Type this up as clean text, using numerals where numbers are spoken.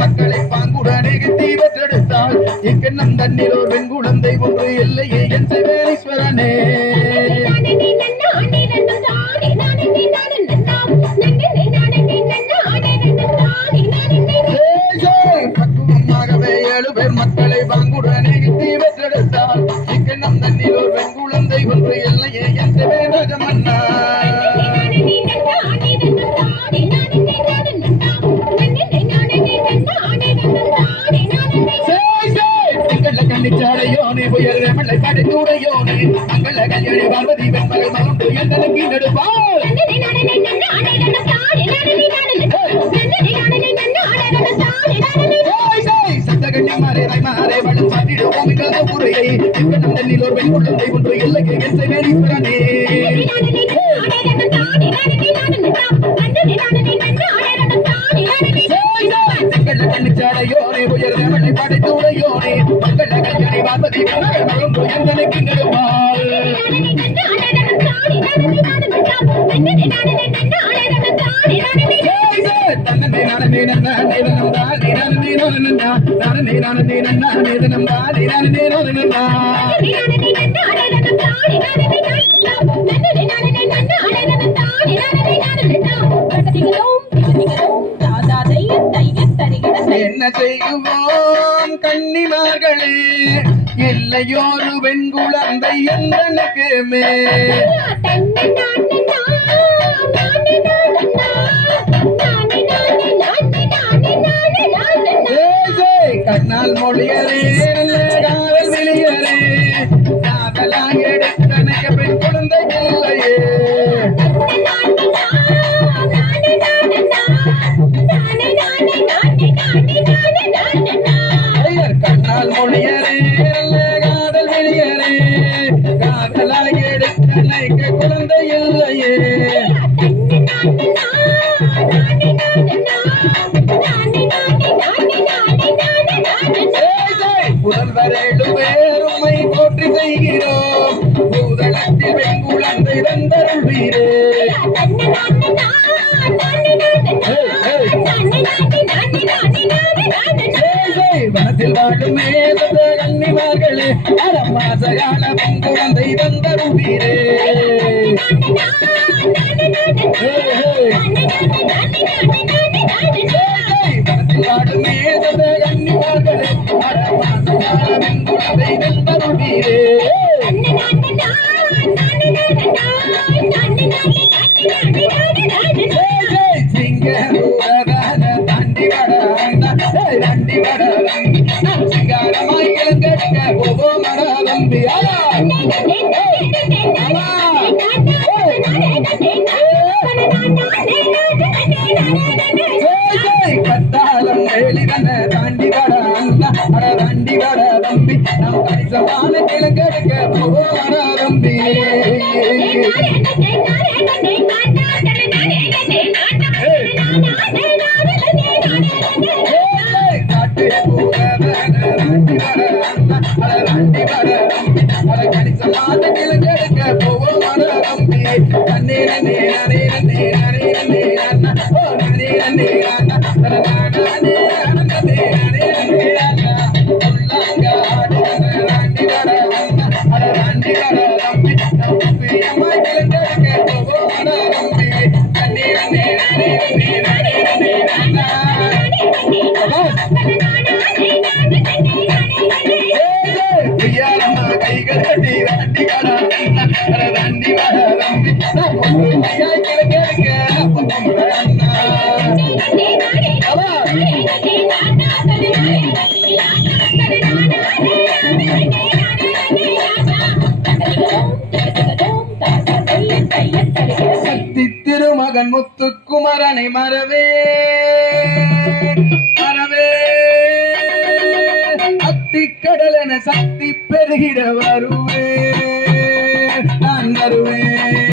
மக்களை பாங்குடனே தீவற்றெடுத்தால் எக்கெண்ணம் தண்ணீர் ஒரு பெண் குழந்தை ஒன்று இல்லையே என் சிவேஸ்வரனே பக்குவமாகவே 7 பேர் மக்களை பாங்குடனே தீவற்றெடுத்தால் எக்கெண்ணம் தண்ணீர் ஒரு பெண் குழந்தை ஒன்று இல்லையே என் சிவேஸ்வரமன்னா கண்ணிச்சாடையோனே உயர் மலை படைத்துடையோனே மங்கள கல்யாணி பார்வதி வெண்மகள் மகன் எந்தனுக்கு நடுவாள் சத்தகண்ணிமாரே மாறே வளம் சாட்டிடுவோம் உரையை தண்ணில் ஒரு பெண் குழந்தை ஒன்று எல்லைக்கு என் வேணீஸ்வரனே கண்ணிச்சாடையோனே உயர் மலை படைத்துடையோனே மங்கள கல்யாணி பார்வதி வெண்மகள் மகன் எந்தனுக்கு நடுவாள் என்ன செய்வோம் கன்னிமார்களே இல்லையோரு பெண் குழந்தை எந்தனுக்கு கண்ணால் மொழியரே காதல் வெளியரே காதலாக எடுத்தனைய பெண் குழந்தை இல்லையே கண்ணால் மொழியரே காதல் வெளியரே காதலாக எடுத்தனைய குழந்தை இல்லையே புதல்வரேழு பேருமை போற்றி செய்கிறோம் பூதளத்தில் பெண் குழந்தை தந்தருள் வீரே வனத்தில் வாழும் மேலத கன்னிமார்களே அரமாசகால பெண் குழந்தை தந்தருள் வீரே வனத்தில் வாழும் மேலத கன்னிமார்களே அரமாசகால பெண் குழந்தை தந்தருள் வீரே தாண்டி வர சிங்காரமாய் கிழங்கெடுக்க போவோம் தம்பி கத்தாலம் எளிதன தாண்டி வர தாண்டி வர தம்பி நாம் கணிசமான கிழங்கெடுக்க போவோம் தம்பி கணிசமான கிழங்கெடுக்க போவோம் தம்பி சக்தி திருமகன் முத்துக்குமரனை மறவே மறவே அத்திக்கடலென சக்தி பெருகிட வருவே